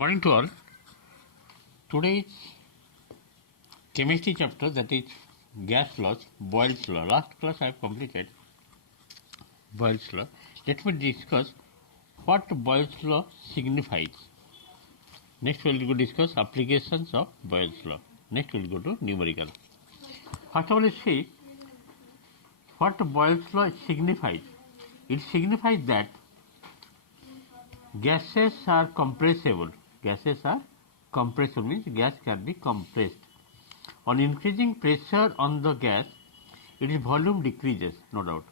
Morning to all. Today's chemistry chapter, that is gas laws, Boyle's law. Last class I have completed Boyle's law. Let me discuss what Boyle's law signifies. Next we will go discuss applications of Boyle's law. Next we will go to numerical. First of all, let's see what Boyle's law signifies. It signifies that gases are compressible. Gases are compressible means gas can be compressed. On increasing pressure on the gas, its volume decreases, no doubt.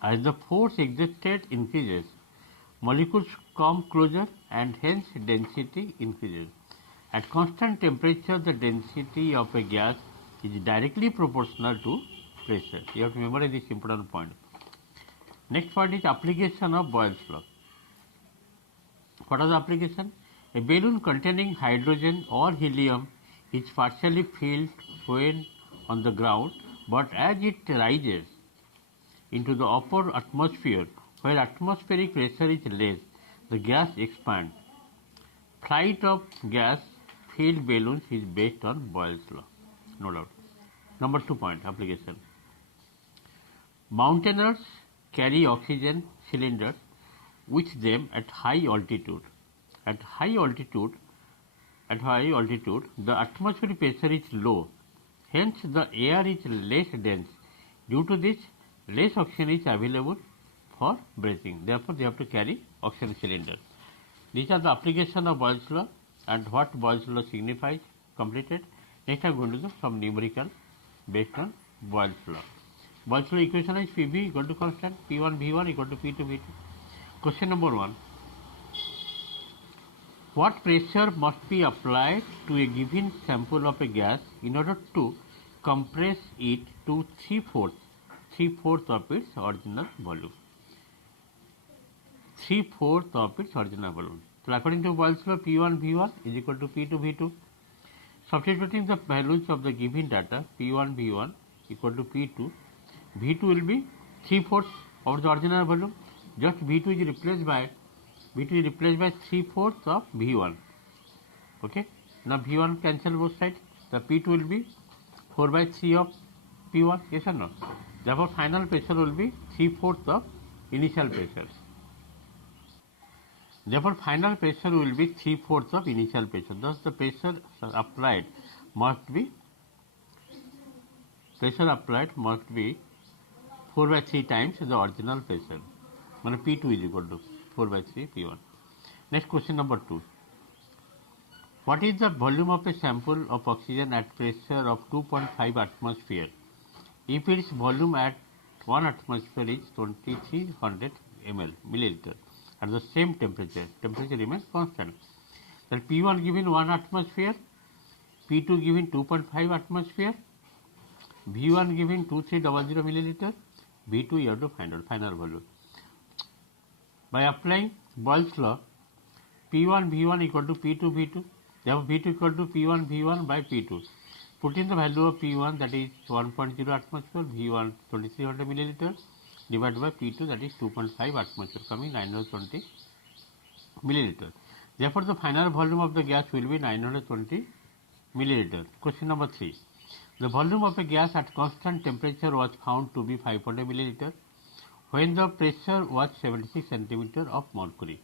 As the force exerted increases, molecules come closer and hence density increases. At constant temperature, the density of a gas is directly proportional to pressure. You have to memorize this important point. Next point is application of Boyle's law. What are the application? A balloon containing hydrogen or helium is partially filled when on the ground, but as it rises into the upper atmosphere, where atmospheric pressure is less, the gas expands. Flight of gas-filled balloons is based on Boyle's law, no doubt. Number 2 point, application. Mountaineers carry oxygen cylinders with them at high altitude. At high altitude, the atmospheric pressure is low. Hence, the air is less dense. Due to this, less oxygen is available for breathing. Therefore, they have to carry oxygen cylinder. These are the application of Boyle's law and what Boyle's law signifies. Completed. Next, I am going to do some numerical based on Boyle's law. Boyle's law equation is Pv equal to constant, P1 V1 equal to P2 V2. Question number 1. What pressure must be applied to a given sample of a gas in order to compress it to 3/4 of its original volume? 3/4 of its original volume. So according to Boyle's law, P1 V1 is equal to P2 V2. Substituting the values of the given data, P1 V1 equal to P2, V2 will be 3/4 of the original volume. Just V2 is replaced by 3/4 of V1. Okay. Now V1 cancel both sides. The P2 will be 4/3 of P1. Yes or no? Therefore, final pressure will be 3/4 of initial pressure. Therefore, final pressure will be 3/4 of initial pressure. Thus, the pressure applied must be 4/3 times the original pressure. P2 is equal to 4/3 P1. Next question number 2. What is the volume of a sample of oxygen at pressure of 2.5 atmosphere if its volume at 1 atmosphere is 2300 milliliter at the same temperature? Temperature remains constant. Then P1 given 1 atmosphere, P2 given 2.5 atmosphere, V1 given 2300 milliliter, V2 you have to find out final value. By applying Boyle's law, P1 V1 equal to P2 V2, therefore V2 equal to P1 V1 by P2. Put in the value of P1, that is 1.0 atmosphere, V1 2300 milliliter, divided by P2, that is 2.5 atmosphere, coming 920 milliliter. Therefore, the final volume of the gas will be 920 milliliter. Question number 3. The volume of a gas at constant temperature was found to be 500 milliliter when the pressure was 76 centimeter of mercury.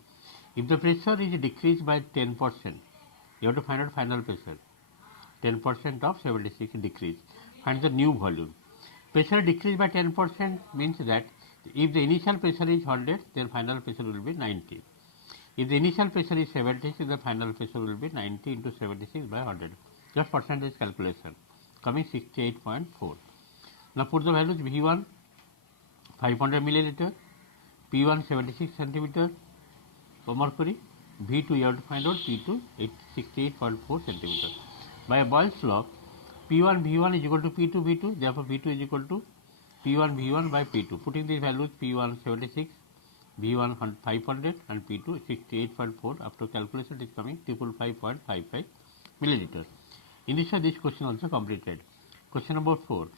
If the pressure is decreased by 10%, you have to find out final pressure. 10% of 76 decrease. Find the new volume. Pressure decreased by 10% means that if the initial pressure is 100, then final pressure will be 90. If the initial pressure is 76, the final pressure will be 90 into 76 by 100. Just percentage calculation. Coming 68.4. Now put the values V1 500 milliliter, P1 76 centimeter of mercury, V2 you have to find out P2 68.4 centimeter. By Boyle's law, P1 V1 is equal to P2 V2, therefore V2 is equal to P1 V1 by P2. Putting these values P1 76, V1 500 and P2 68.4, after calculation it is coming 555.55 milliliter. In this way, this question also completed. Question number 4.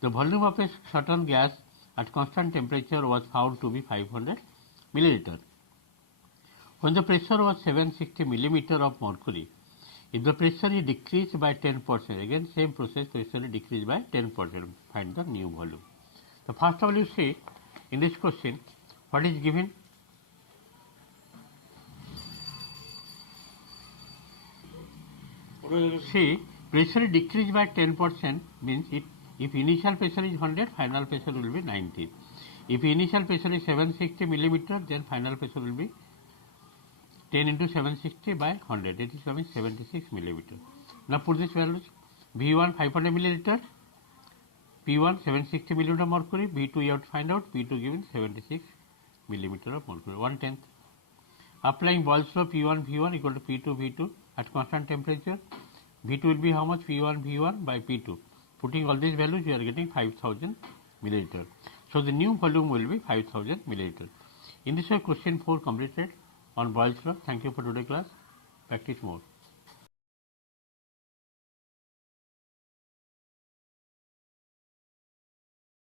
The volume of a certain gas at constant temperature was found to be 500 milliliter. When the pressure was 760 millimeter of mercury, if the pressure is decreased by 10%, again same process, pressure is decreased by 10%, find the new volume. So first of all, you see in this question what is given. See, pressure is decreased by 10% means if initial pressure is 100, final pressure will be 90. If initial pressure is 760 millimeter, then final pressure will be 10 into 760 by 100, that is coming 76 millimeter. Now put these values. V1 500 milliliter, P1 760 millimeter mercury, V2 you have to find out, P2 given 76 millimeter of mercury, 1/10. Applying Boyle's law, P1 V1 equal to P2 V2 at constant temperature. V2 will be how much? P1 V1 by P2. Putting all these values, you are getting 5000 milliliter. So the new volume will be 5000 milliliter. In this way, question 4 completed on Boyle's law. Thank you for today's class. Practice more.